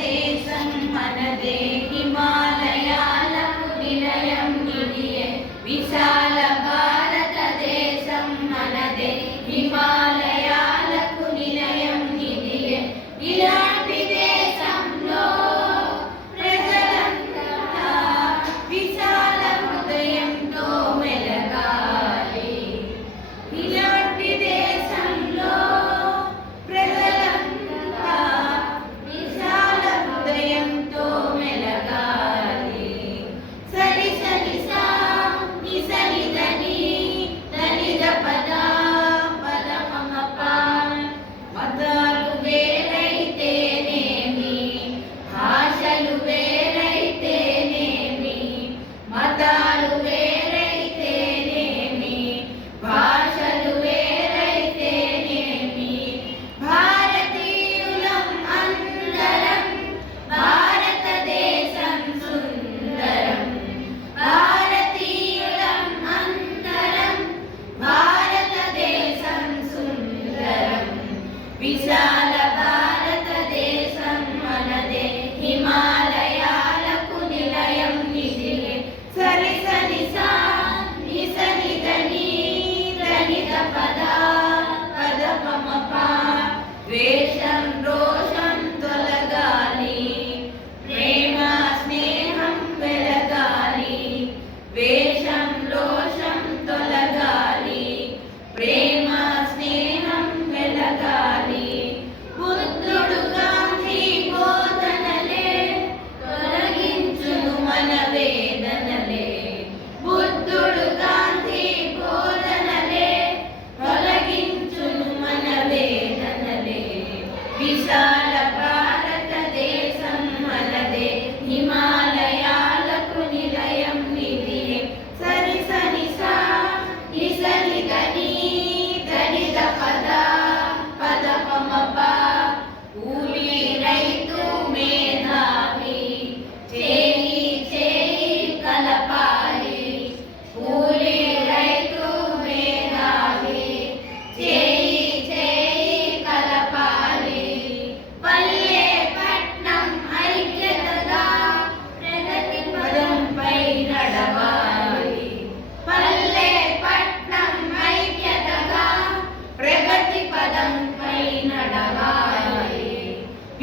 దేశం మన దేశం ప్రేమ స్నేహం వెలగాలి. బుద్ధుడు గాంధీ బోధనలే తొలగించును మన వేదనలే. బుద్ధుడు గాంధీ బోధనలే తొలగించును మన వేదనలే. విశాల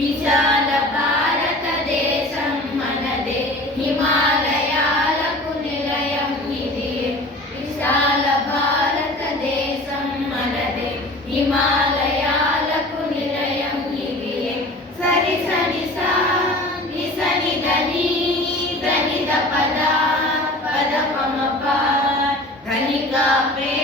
విశాల భారతదేశం మనదే హిమాలయాలకు నిలయం ఇది. విశాల భారతదేశం మనదే హిమాలయాలకు నిలయం ఇది. సరి సని సని సని ధని ధని పద పద పమ ధనిక ప్రే